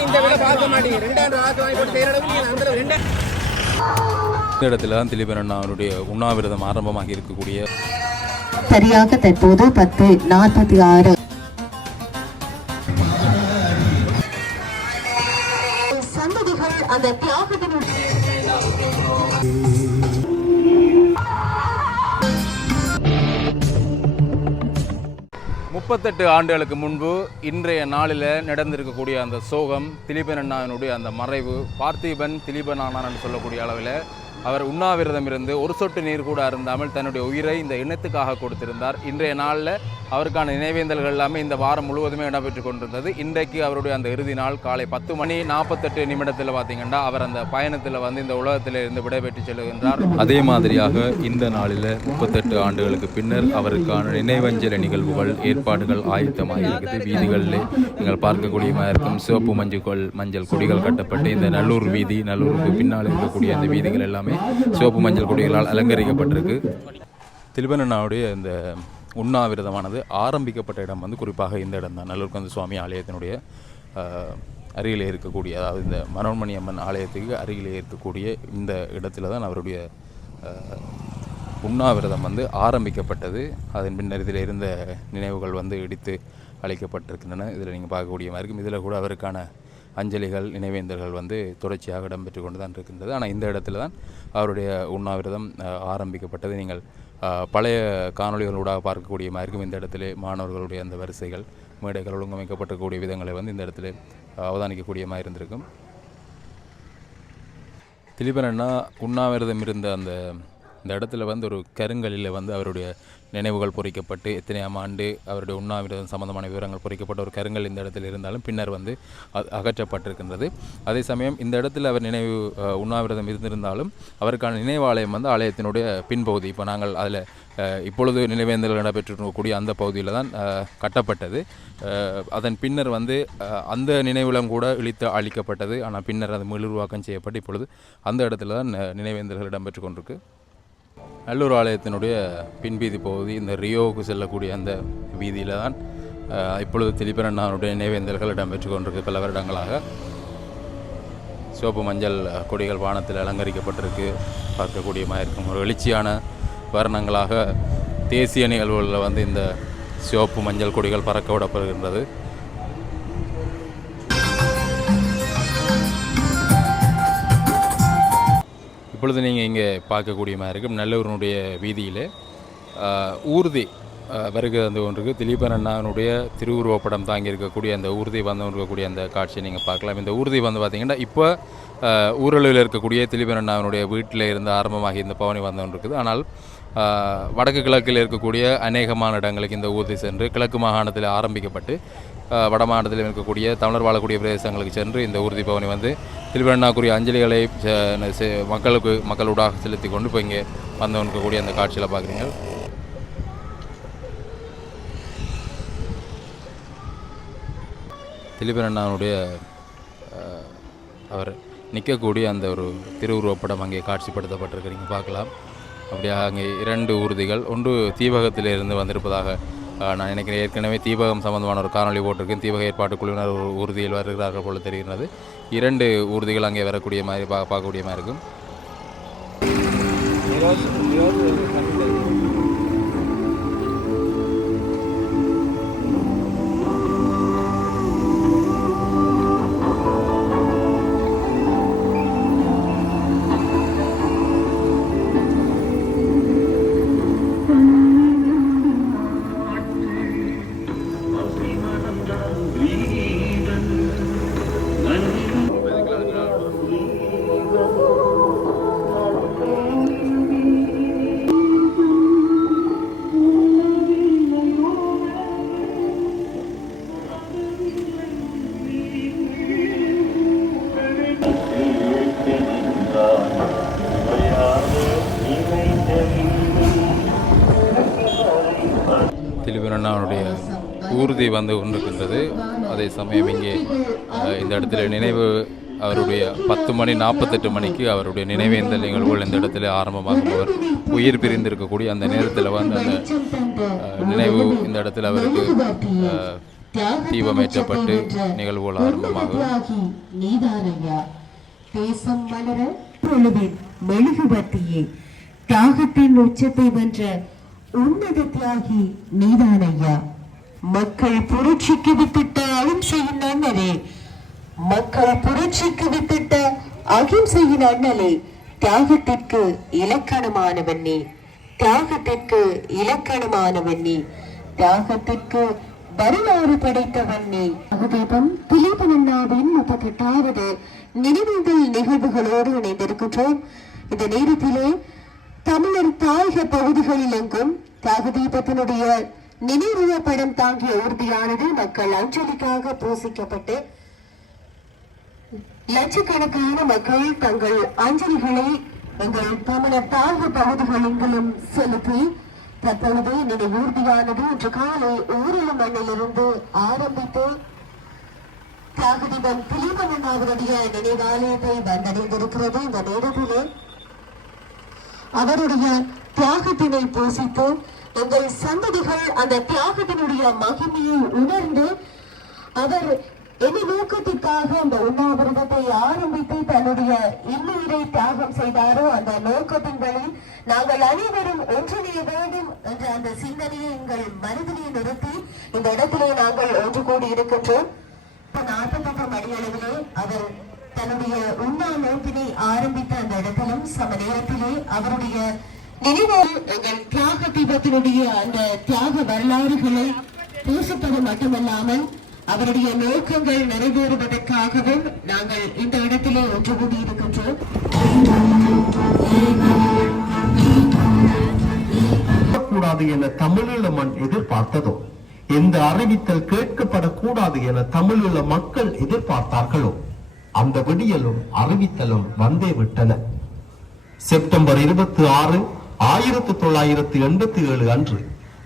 இந்த விலை பார்க்க மாட்டீங்க ரெண்டாயிரம் வாங்கி போட்டு செய்யற அளவுக்கு அந்த ரெண்டாயிரம் இந்த இடத்துல தான் திலீபன் அண்ணா அவருடைய உண்ணாவிரதம் ஆரம்பமாகி இருக்கக்கூடிய சரியாக தற்போது பத்து நாற்பத்தி ஆறு முப்பத்தெட்டு ஆண்டுகளுக்கு முன்பு இன்றைய நாளில் நடந்திருக்கக்கூடிய அந்த சோகம் திலீபன் அண்ணாவினுடைய அந்த மறைவு பார்த்திபன் திலீபன் அண்ணான்னு என்று சொல்லக்கூடிய அளவில் அவர் உண்ணாவிரதம் இருந்து ஒரு சொட்டு நீர் கூட அருந்தாமல் தன்னுடைய உயிரை இந்த இனத்துக்காக கொடுத்திருந்தார். இன்றைய நாளில் அவருக்கான நினைவேந்தல்கள் எல்லாமே இந்த வாரம் முழுவதுமே இடம்பெற்று கொண்டிருந்தது. இன்றைக்கு அவருடைய அந்த இறுதி நாள் காலை பத்து மணி நாற்பத்தெட்டு நிமிடத்தில் பார்த்தீங்கன்னா அவர் அந்த பயணத்தில் வந்து இந்த உலகத்தில் இருந்து விடைபெற்று செல்கின்றார். அதே மாதிரியாக இந்த நாளில் முப்பத்தெட்டு ஆண்டுகளுக்கு பின்னர் அவருக்கான நினைவஞ்சலி நிகழ்வுகள் ஏற்பாடுகள் ஆயத்தமாக இருக்குது வீதிகளில் நீங்கள் பார்க்கக்கூடிய இருக்கும். சிவப்பு மஞ்சுகள் மஞ்சள் கொடிகள் கட்டப்பட்டு இந்த நல்லூர் வீதி நல்லூருக்கு பின்னால் இருக்கக்கூடிய அந்த வீதிகள் எல்லாமே சிவப்பு மஞ்சள் கொடிகளால் அலங்கரிக்கப்பட்டிருக்கு. திலுபனண்ணாவுடைய இந்த உண்ணாவிரதமானது ஆரம்பிக்கப்பட்ட இடம் வந்து குறிப்பாக இந்த இடம் தான் நல்லூர்கந்த சுவாமி ஆலயத்தினுடைய அருகிலே இருக்கக்கூடிய அதாவது இந்த மனோன்மணி அம்மன் ஆலயத்துக்கு அருகிலே இருக்கக்கூடிய இந்த இடத்துல தான் அவருடைய உண்ணாவிரதம் வந்து ஆரம்பிக்கப்பட்டது. அதன் பின்னர் இதில் இருந்த நினைவுகள் வந்து இடித்து அழைக்கப்பட்டிருக்கின்றன. இதில் நீங்கள் பார்க்கக்கூடிய மாதிரி இருக்கும் இதில் கூட அவருக்கான அஞ்சலிகள் நினைவேந்தல்கள் வந்து தொடர்ச்சியாக இடம்பெற்று கொண்டு தான் இருக்கின்றது. ஆனால் இந்த இடத்துல தான் அவருடைய உண்ணாவிரதம் ஆரம்பிக்கப்பட்டது. நீங்கள் பழைய காணொலிகளூடாக பார்க்கக்கூடிய இருக்கும் இந்த இடத்துல மாணவர்களுடைய அந்த வரிசைகள் மேடைகள் ஒழுங்கமைக்கப்பட்டக்கூடிய விதங்களை வந்து இந்த இடத்துல அவதானிக்கக்கூடிய மாதிரி இருந்திருக்கும். திலீபன் அண்ணா உண்ணாவிரதம் இருந்த அந்த இந்த இடத்துல வந்து ஒரு கருங்கல்லில் வந்து அவருடைய நினைவுகள் பொறிக்கப்பட்டு எத்தனையாம் ஆண்டு அவருடைய உண்ணாவிரதம் சம்பந்தமான விவரங்கள் பொறிக்கப்பட்ட ஒரு கருங்கல் இந்த இடத்தில் இருந்தாலும் பின்னர் வந்து அது அகற்றப்பட்டிருக்கின்றது. அதே சமயம் இந்த இடத்தில் அவர் நினைவு உண்ணாவிரதம் இருந்திருந்தாலும் அவருக்கான நினைவாலயம் வந்து ஆலயத்தினுடைய பின்பகுதி. இப்போ நாங்கள் அதில் இப்பொழுது நினைவேந்தல் நடைபெற்றிருக்கக்கூடிய அந்த பகுதியில் தான் கட்டப்பட்டது. அதன் பின்னர் வந்து அந்த நினைவிலம் கூட இழித்து அழிக்கப்பட்டது. ஆனால் பின்னர் அது மீளுருவாக்கம் செய்யப்பட்டு இப்பொழுது அந்த இடத்துல தான் நினைவேந்தல்கள் இடம்பெற்று கொண்டிருக்கு. நல்லூர் ஆலயத்தினுடைய பின்பீதி பகுதி இந்த ரியோவுக்கு செல்லக்கூடிய அந்த வீதியில் தான் இப்பொழுது திலீபன் அண்ணாவுடைய நினைவேந்தல்கள் இடம்பெற்று கொண்டிருக்கு பல வருடங்களாக. சிவப்பு மஞ்சள் கொடிகள் வானத்தில் அலங்கரிக்கப்பட்டிருக்கு. பார்க்கக்கூடிய மாதிரி இருக்கும் ஒரு எழுச்சியான வர்ணங்களாக தேசிய நிகழ்வுகளில் வந்து இந்த சிவப்பு மஞ்சள் கொடிகள் பறக்க விடப்படுகின்றது. இப்பொழுது நீங்கள் இங்கே பார்க்கக்கூடிய மாதிரி இருக்கும் நல்லூரினுடைய வீதியில் ஊர்தி வருகை வந்து ஒன்றுக்கு திலீபன் அண்ணாவினுடைய திருவுருவப்படம் தாங்கி இருக்கக்கூடிய அந்த ஊர்தி வந்து இருக்கக்கூடிய அந்த காட்சியை நீங்கள் பார்க்கலாம். இந்த ஊர்தி வந்து பார்த்திங்கன்னா இப்போ ஊரளவில் இருக்கக்கூடிய திலீபன் அண்ணாவினுடைய வீட்டில் இருந்து ஆரம்பமாகி இந்த பவனி வந்து இருக்குது ஆனால் வடக்கு கிழக்கில் இருக்கக்கூடிய அநேகமான இடங்களுக்கு இந்த ஊர்தி சென்று கிழக்கு மாகாணத்தில் ஆரம்பிக்கப்பட்டு வட மாநிலத்தில் இருக்கக்கூடிய தமிழர் வாழக்கூடிய பிரதேசங்களுக்கு சென்று இந்த ஊர்தி பவனி வந்து திருவண்ணாக்குரிய அஞ்சலிகளை செ- மக்களுக்கு மக்களூடாக செலுத்தி கொண்டு இப்போ இங்கே வந்து அந்த காட்சியில் பார்க்குறீங்க. திலிபரண்ணாவுடைய அவர் நிற்கக்கூடிய அந்த ஒரு திருவுருவப்படம் அங்கே காட்சிப்படுத்தப்பட்டிருக்கிறீங்க பார்க்கலாம். அப்படியே அங்கே இரண்டு ஊர்திகள் ஒன்று தீபகத்திலிருந்து வந்திருப்பதாக நான் நினைக்கிறேன் ஏற்கனவே தீபகம் சம்பந்தமான ஒரு காணொலி போட்டிருக்கேன். தீபக ஏற்பாட்டு குழுவினர் ஒரு ஊர்தியில் வருகிறார்கள் போல தெரிகிறது. இரண்டு ஊர்திகள் அங்கே வரக்கூடிய மாதிரி பா பார்க்கக்கூடிய மாதிரி இருக்கும். அண்ணாவுடைய ஊர்தி வந்து கொண்டிருக்கின்றது. அதே சமயம் இங்கே இந்த இடத்துல நினைவு அவருடைய பத்து மணி நாற்பத்தெட்டு மணிக்கு அவருடைய நினைவேந்தல் நிகழ்வுகள் இந்த இடத்துல ஆரம்பமாகும். அவர் உயிர் பிரிந்திருக்கக்கூடிய அந்த நேரத்தில் வந்து அந்த நினைவு இந்த இடத்துல அவருக்கு தீபமேற்றப்பட்டு நிகழ்வுகள் ஆரம்பமாகும். தேசம் மலர பொழுதின் மெழுகுபத்தியே தியாகத்தின் உச்சத்தை வென்ற உன்னத தியாகி நீதானையா மக்கள் புரட்சிக்கு வித்திட்ட அகிம்சையின் அண்ணலே. மக்கள் புரட்சிக்கு வித்திட்ட அகிம்சையின் அண்ணலே. தியாகத்திற்கு இலக்கணமானவன் நீ. தியாகத்திற்கு இலக்கணமானவன் நீ. தியாகத்திற்கு வரலாறு படைத்தவன் நீ. அகதீபம் திலீபனண்ணாவின் முப்பத்தெட்டாவது நினைவுகள் நிகழ்வுகளோடு இணைந்திருக்கின்றோம். இந்த நேரத்திலே தமிழர் தாயக பகுதிகளில் எங்கும் தியாகதீபத்தினுடைய நினைவு படம் தாங்கிய ஊர்தியானது மக்கள் அஞ்சலிக்காக பூசிக்கப்பட்டு லட்சக்கணக்கான மக்கள் தங்கள் அஞ்சலிகளை எங்கள் தமிழர் தாழ்வு பகுதிகளெங்கிலும் செலுத்தி தற்பொழுது நினைவூர்தியானது இன்று காலை ஊரில் மண்ணிலிருந்து ஆரம்பித்து தியாகதீபம் திலீபன் அவருடைய நினைவாலயத்தை வந்தடைந்திருக்கிறது. இந்த நேரத்திலே அவருடைய தியாகத்தினை பூசித்து எங்கள் சந்ததிகள் அந்த தியாகத்தினுடைய மகிமையை உணர்ந்து அவர் என்ன நோக்கத்திற்காக அந்த உண்ணாவிரதத்தை ஆரம்பித்து தன்னுடைய இன்னுயிரை தியாகம் செய்தாரோ அந்த நோக்கத்தின் வழி நாங்கள் அனைவரும் ஒன்றிணைய வேண்டும் என்ற அந்த சிந்தனையை எங்கள் மனதிலே நிறுத்தி இந்த இடத்திலே நாங்கள் ஒன்று கூடி இருக்கின்றோம் இப்ப நாற்பத்தெட்டு மணி அளவிலே அவர் தன்னுடைய உண்ணா நோக்கினை ஆரம்பித்த அந்த இடத்திலும் சம நேரத்திலே அவருடைய நினைவால் எங்கள் தியாக தீபத்தினுடைய அந்த தியாக வரலாறுகளை பூசிப்பது மட்டுமல்லாமல் அவருடைய நோக்கங்கள் நிறைவேறுவதற்காகவும் நாங்கள் இந்த இடத்திலே ஒன்று கூடி இருக்கின்றோம். கூடாது என தமிழீழ மண் எதிர்பார்த்ததோ? எந்த அறிவித்தல் கேட்கப்படக்கூடாது என தமிழீழ மக்கள் எதிர்பார்த்தார்களோ? அந்த விடியலும் அறிவித்தலும் வந்தே விட்டன. செப்டம்பர் இருபத்தி ஆறு ஆயிரத்தி தொள்ளாயிரத்தி எண்பத்தி ஏழு அன்று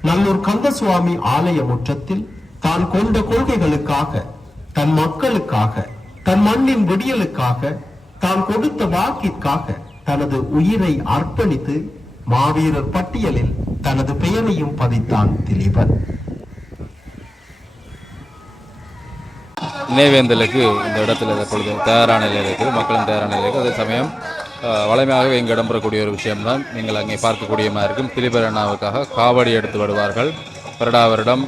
நல்லூர் கந்தசுவாமி ஆலய முற்றத்தில் தான் கொண்ட கொள்கைகளுக்காக தன் மக்களுக்காக தன் மண்ணின் விடியலுக்காக தான் கொடுத்த வாக்கிற்காக தனது உயிரை அர்ப்பணித்து மாவீரர் பட்டியலில் தனது பெயரையும் பதித்தான் திலீபன். நினைவேந்தலுக்கு இந்த இடத்துல தற்பொழுது தயாரான நிலையில் இருக்குது. மக்களும் தயாரான நிலையில் இருக்குது. அதே சமயம் வளமையாகவே இங்கே இடம்பெறக்கூடிய ஒரு விஷயம்தான். நீங்கள் அங்கே பார்க்கக்கூடியமாக இருக்கும். திரிபர் அண்ணாவுக்காக காவடி எடுத்து வருவார்கள். வருடா வருடம்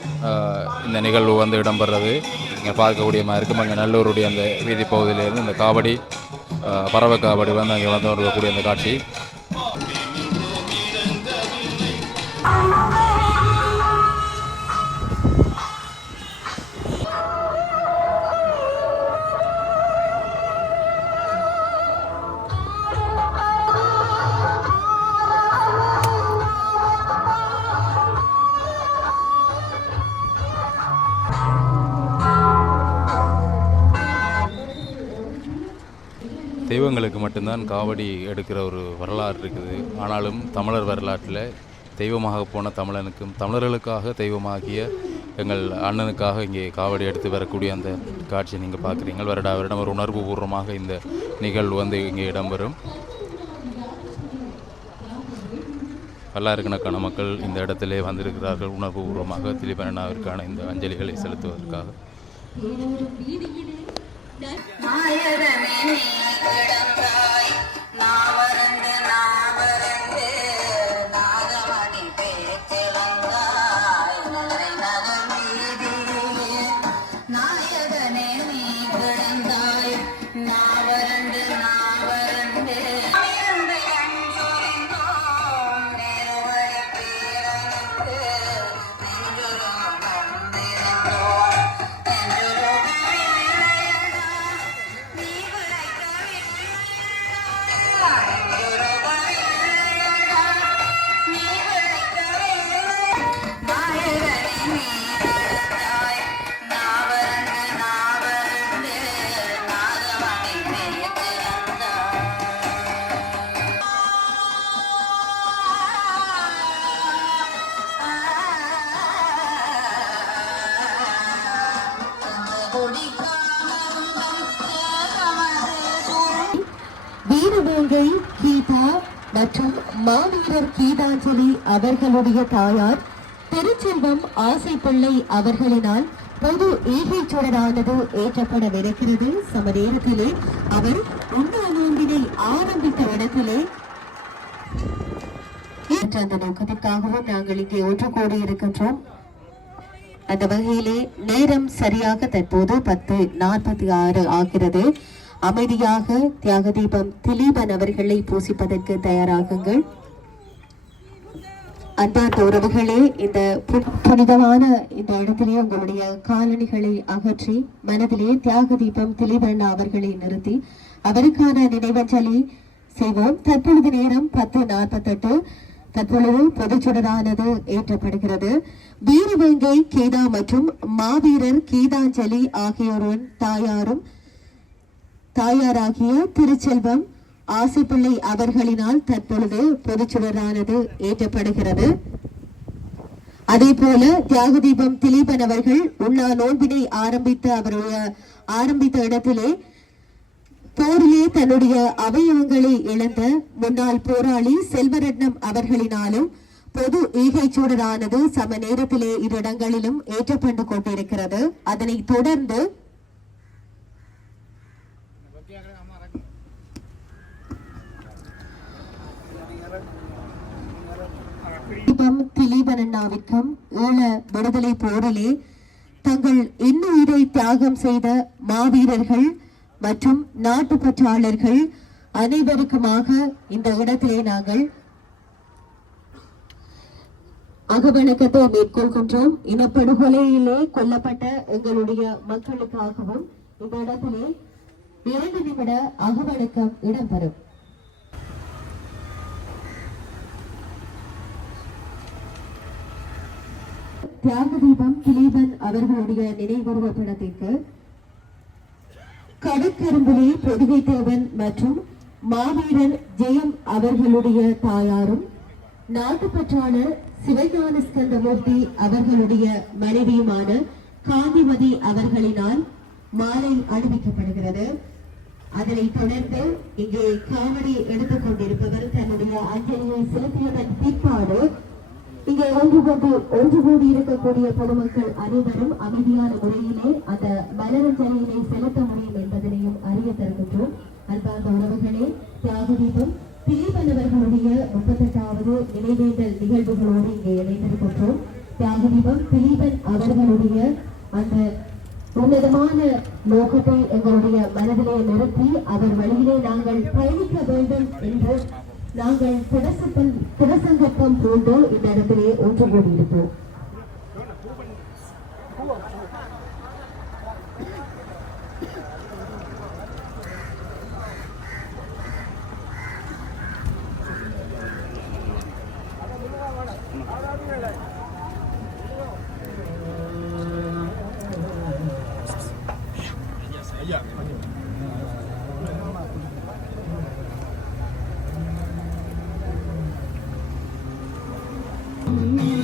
இந்த நிகழ்வு வந்து இடம்பெறது இங்கே பார்க்கக்கூடியமாக இருக்கும். அங்கே நல்லூருடைய அந்த வீதி பகுதியிலேருந்து இந்த காவடி பறவை காவடி வந்து அங்கே வந்து வரக்கூடிய அந்த காட்சி. மட்டும்தான் காவடி எடுக்கிற ஒரு வரலாறு இருக்குது. ஆனாலும் தமிழர் வரலாற்றில் தெய்வமாக போன தமிழனுக்கும் தமிழர்களுக்காக தெய்வமாகிய எங்கள் அண்ணனுக்காக இங்கே காவடி எடுத்து வரக்கூடிய அந்த காட்சியை நீங்கள் பார்க்குறீங்க வருடா வருடம் ஒரு உணர்வு பூர்வமாக இந்த நிகழ்வு வந்து இங்கே இடம்பெறும். பல்லாயிரக்கணக்கான மக்கள் இந்த இடத்திலே வந்திருக்கிறார்கள். உணர்வு பூர்வமாக திலீபனாவிற்கான இந்த அஞ்சலிகளை செலுத்துவதற்காக. நாயகமே நீ கிடந்தாய் கீதாஞ்சலி அவர்களுடைய தாயார் திருச்செல்வம் ஆசைப்பிள்ளை அவர்களினால் பொது ஈகைச்சுடரானது ஏற்றப்படவிருக்கிறது. சம நேரத்திலே அவர் உண்ணா நோம்பினை ஆரம்பித்த இடத்திலே அந்த நோக்கத்திற்காகவும் நாங்கள் இங்கே ஒன்று கூடி இருக்கின்றோம் அந்த வகையிலே நேரம் சரியாக தற்போது பத்து நாற்பத்தி ஆறு ஆகிறது. அமைதியாக தியாக தீபம் திலீபன் அவர்களை பூசிப்பதற்கு தயாராகுங்கள். அன்பார்ந்த உறவுகளே இந்த புனிதமான இந்த இடத்திலே உங்களுடைய காலணிகளை அகற்றி மனதிலே தியாக தீபம் திலீபன் அவர்களை நிறுத்தி அவருக்கான நினைவஞ்சலி செய்வோம். தற்பொழுது நேரம் பத்து நாற்பத்தெட்டு. தற்பொழுது பொதுச்சுடரானது ஏற்றப்படுகிறது. வீரவேங்கை கீதா மற்றும் மாவீரர் கீதாஞ்சலி ஆகியோரின் தாயாரும் தாயாராகிய திருச்செல்வம் ஆசிப்பிள்ளை அவர்களினால் தற்பொழுது பொதுச்சுவரானது ஏற்றப்படுகிறது. அதே போல தியாக தீபம் திலீபன் அவர்கள் உண்ணா நோன்பினை ஆரம்பித்த அவருடைய ஆரம்பித்த இடத்திலே போரிலே தன்னுடைய அவயவங்களை இழந்த முன்னாள் போராளி செல்வரட்னம் அவர்களினாலும் பொது ஈகைச்சூடரானது சம நேரத்திலே இரு இடங்களிலும் ஏற்றப்பட்டு கொண்டிருக்கிறது. அதனைத் தொடர்ந்து திலீபன் அண்ணாவிற்கும் ஈழ விடுதலை போரிலே தங்கள் இன்னுயிரை தியாகம் செய்த மாவீரர்கள் மற்றும் நாட்டுப்பற்றாளர்கள் அனைவருக்குமாக இந்த இடத்திலே நாங்கள் அகவணக்கத்தை மேற்கொள்கின்றோம். இனப்படுகொலையிலே கொல்லப்பட்ட எங்களுடைய மக்களுக்காகவும் இந்த இடத்திலே இரண்டு நிமிட அகவணக்கம் இடம்பெறும். தியாக தீபம் திலீபன் அவர்களுடைய நினைவுருவ படத்திற்கு கடற்கரும்புலி பொதுகை தேவன் மற்றும் மாவீரன் ஜெயம் அவர்களுடைய தாயாரும் நாட்டுப்பற்றான சிவஞான ஸ்கந்தமூர்த்தி அவர்களுடைய மனைவியுமான காந்திமதி அவர்களினால் மாலை அணிவிக்கப்படுகிறது. அதனைத் தொடர்ந்து இங்கே காவடி எடுத்துக் கொண்டிருப்பவர் தன்னுடைய அஞ்சலியை செலுத்தியதன் பிற்பாடு இங்கே ஒன்று கொண்டு ஒன்று கூடி இருக்கக்கூடிய பொதுமக்கள் அனைவரும் அமைதியான முறையிலே அந்த மலரஞ்சலியினை செலுத்த முடியும் என்பதனையும் அறிய தருகின்றோம். அன்பார்ந்த உறவுகளே தியாகதீபம் திலீபன் அவர்களுடைய முப்பத்தெட்டாவது நினைவேந்தல் நிகழ்வுகளோடு இங்கே இணைந்திருக்கின்றோம். தியாகதீபம் திலீபன் அவர்களுடைய அந்த உன்னதமான நோக்கத்தை எங்களுடைய மனதிலே நிறுத்தி அவர் வழியிலே நாங்கள் பயணிக்க வேண்டும் என்று நாங்கள் திடசப்பம் திரசங்கத்தம் பூண்டு இந்த இடத்திலே ஒன்று கூடியிருப்போம் 嗯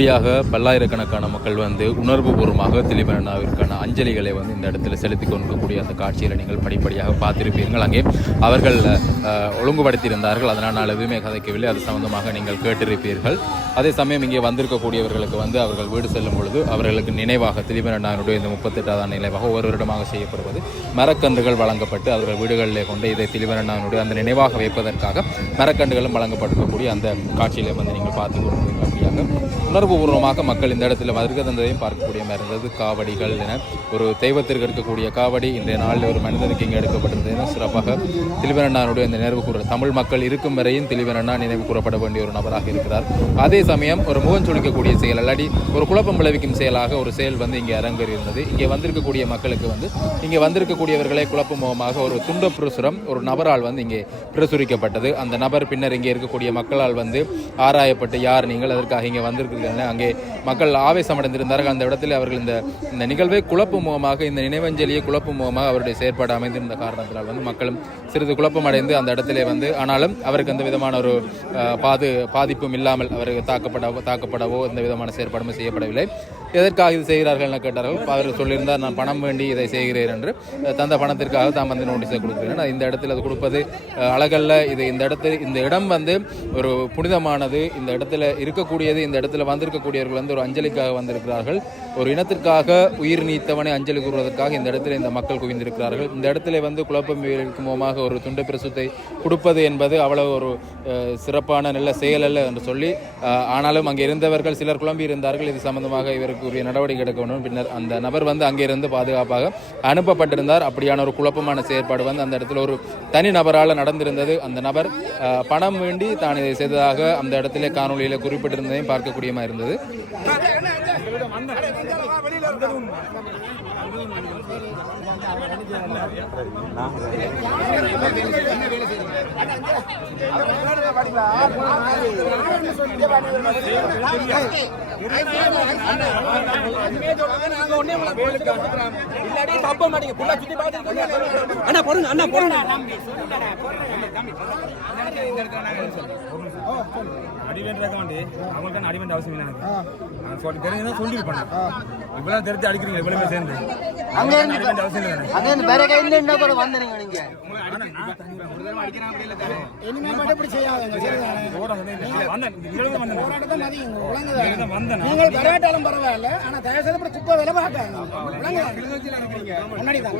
இப்படியாக பல்லாயிரக்கணக்கான மக்கள் வந்து உணர்வுபூர்வமாக திலீபனாவிற்கான அஞ்சலிகளை வந்து இந்த இடத்துல செலுத்தி கொண்டிருக்கக்கூடிய அந்த காட்சிகளை நீங்கள் படிப்படியாக பார்த்திருப்பீர்கள். அங்கே அவர்கள் ஒழுங்குபடுத்தியிருந்தார்கள். அதனால் நான் எதுவுமே கதைக்கவில்லை. அது சம்பந்தமாக நீங்கள் கேட்டிருப்பீர்கள். அதே சமயம் இங்கே வந்திருக்கக்கூடியவர்களுக்கு வந்து அவர்கள் வீடு செல்லும் பொழுது அவர்களுக்கு நினைவாக திலீபனாவினுடைய இந்த முப்பத்தெட்டாவது நினைவாக ஒவ்வொரு வருடமாக செய்யப்படுவது மரக்கன்றுகள் வழங்கப்பட்டு அவர்கள் வீடுகளிலே கொண்டு இதை திலீபனாவினுடைய அந்த நினைவாக வைப்பதற்காக மரக்கன்றுகளும் வழங்கப்பட்டிருக்கக்கூடிய அந்த காட்சியிலே வந்து நீங்கள் பார்த்து கொண்டிருக்கீங்க உணர்வு உணர்வுபூர்வமாக மக்கள் இந்த இடத்துல வருகை தந்ததையும் பார்க்கக்கூடிய மாதிரி இருந்தது. காவடிகள் என ஒரு தெய்வத்திற்கு எடுக்கக்கூடிய காவடி. இன்றைய நாளில் ஒரு மனிதனுக்கு இங்கே எடுக்கப்பட்டிருந்தது என சிறப்பாக திலிவரண்ணானுடைய இந்த நினைவு கூற தமிழ் மக்கள் இருக்கும் வரையும் திலிவரண்ணா நினைவு கூறப்பட வேண்டிய ஒரு நபராக இருக்கிறார். அதே சமயம் ஒரு முகம் சுழிக்கக்கூடிய செயல் அல்லாடி ஒரு குழப்பம் விளைவிக்கும் செயலாக ஒரு செயல் வந்து இங்கே அரங்கேறி இருந்தது இங்கே வந்திருக்கக்கூடிய மக்களுக்கு வந்து இங்கே வந்திருக்கக்கூடியவர்களை குழப்பம் முகமாக ஒரு துண்ட பிரசுரம் ஒரு நபரால் வந்து இங்கே பிரசுரிக்கப்பட்டது. அந்த நபர் பின்னர் இங்கே இருக்கக்கூடிய மக்களால் வந்து ஆராயப்பட்டு யார் நீங்கள்? அதற்காக இங்கே வந்திருக்கிறீர்கள் அங்கே மக்கள் ஆவேசமடைந்திருந்தார்கள் அந்த இடத்தில் அவர்கள் இந்த இந்த நிகழ்வை குழப்பம் முகமாக இந்த நினைவஞ்சலியை குழப்பம் முகமாக அவருடைய செயற்பாடு அமைந்திருந்த காரணத்தினால் வந்து மக்களும் சிறிது குழப்பமடைந்து அந்த இடத்திலே வந்து ஆனாலும் அவருக்கு எந்த விதமான ஒரு பாது பாதிப்பும் இல்லாமல் அவருக்கு தாக்கப்படவோ தாக்கப்படவோ எந்த விதமான செயற்பாடும் செய்யப்படவில்லை. எதற்காக இது செய்கிறார்கள் என கேட்டார்கள். அவர் சொல்லியிருந்தார் நான் பணம் வேண்டி இதை செய்கிறேன் என்று. தந்த பணத்திற்காக தான் வந்து நோட்டீஸை கொடுக்கிறேன். இந்த இடத்தில் அது கொடுப்பது அழகல்ல. இது இந்த இடத்து இந்த இடம் வந்து ஒரு புனிதமானது. இந்த இடத்துல இருக்கக்கூடியது இந்த இடத்துல வந்திருக்கக்கூடியவர்கள் வந்து ஒரு அஞ்சலிக்காக வந்திருக்கிறார்கள். ஒரு இனத்திற்காக உயிர் நீத்தவனை அஞ்சலி கூறுவதற்காக இந்த இடத்துல இந்த மக்கள் குவிந்திருக்கிறார்கள். இந்த இடத்துல வந்து குழப்பம் இருக்குமோமாக ஒரு துண்டு பிரசுத்தை கொடுப்பது என்பது அவ்வளவு ஒரு சிறப்பான நல்ல செயல் அல்ல என்று சொல்லி ஆனாலும் அங்கே இருந்தவர்கள் சிலர் குழம்பி இருந்தார்கள். இது சம்பந்தமாக இவருக்கு உரிய நடவடிக்கை எடுக்க வேண்டும். பின்னர் அந்த நபர் வந்து அங்கிருந்து பாதுகாப்பாக அனுப்பப்பட்டிருந்தார். அப்படியான ஒரு குழப்பமான செயற்பாடு வந்து அந்த இடத்துல ஒரு தனி நபரால் நடந்திருந்தது. அந்த நபர் பணம் வேண்டி தான் இதை செய்ததாக அந்த இடத்திலே காணொலியில் குறிப்பிட்டிருந்ததையும் பார்க்கக்கூடியமா இருந்தது. இல்லாட்டி தப்ப மாட்டீங்க புள்ள சுத்தி பார்த்து அண்ணா பொருங்க அண்ணா பொருங்க அடிவேண்ட் இருக்க வேண்டி அவங்களுக்கு அடிவேண்ட் அவசியம் இல்லை எனக்கு. தெரிஞ்சதான் இவ்வளவு தெரிஞ்சு அடிக்கிறீங்க இவ்வளவு சேர்ந்து. அங்க இருந்து அவசியம் இல்லை. அங்க இருந்து வேற கையில என்ன கூட வந்தீங்க நீங்க? தடவை அடிக்கிறேன் அப்படி இல்லை தானே. இனிமே மட்டும் இப்படி செய்யாதீங்க சரிதானே? போட சொன்னேன் இல்லை. நான் வந்தேன் இங்க இவ்வளவு தான் வந்தேன். போராட்டத்தை மதியுங்க இங்க விளங்குதா. தான் வந்தேன். நான். நீங்கள் பரவாட்டாலும் பரவாயில்ல ஆனா தயவு செய்து இப்படி குப்பை வேலை பார்க்காங்க விளங்குதா முன்னாடி தான்.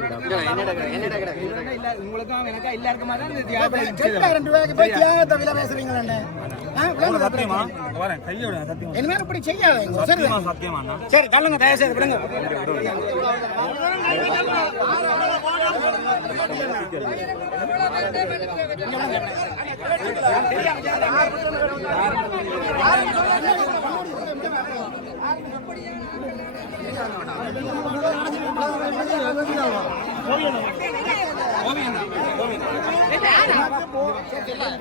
உங்களுக்கும் எனக்கா இல்ல இருக்க மாதிரி செட்டா ரெண்டு ரூபாய்க்கு போய் தியாகத்தை விலை பேசுறீங்களே அண்ணே. ஆ, விளங்குதா சத்தியமா? வரேன். கையோட சத்தியமா இனிமேல் இப்படி செய்யாதீங்க சரி சத்தியமா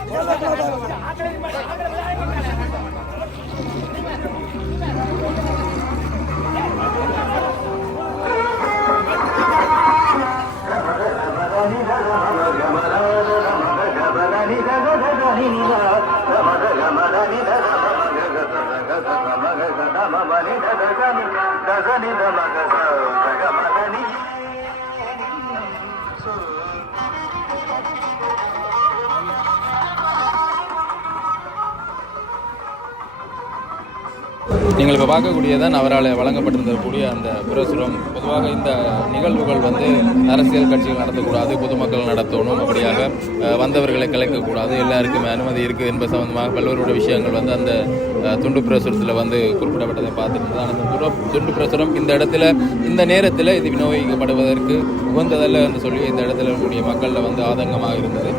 அண்ணா. சரி தள்ளுங்க தயவு நீங்கள் இப்போ பார்க்கக்கூடியதான் அவரால் வழங்கப்பட்டிருந்தக்கூடிய அந்த பிரசுரம். பொதுவாக இந்த நிகழ்வுகள் வந்து அரசியல் கட்சிகள் நடத்தக்கூடாது பொதுமக்கள் நடத்தணும் அப்படியாக வந்தவர்களை கலைக்கக்கூடாது எல்லாருக்குமே அனுமதி இருக்குது என்பது சம்பந்தமாக பல்வேறு விஷயங்கள் வந்து அந்த துண்டு பிரசுரத்தில் வந்து குறிப்பிடப்பட்டதை பார்த்துருந்தது அந்த இந்த துண்டு பிரசுரம் இந்த இடத்துல இந்த நேரத்தில் இது விநியோகிக்கப்படுவதற்கு உகந்ததல்ல என்று சொல்லி இந்த இடத்துல கூடிய மக்களில் வந்து ஆதங்கமாக இருந்தது.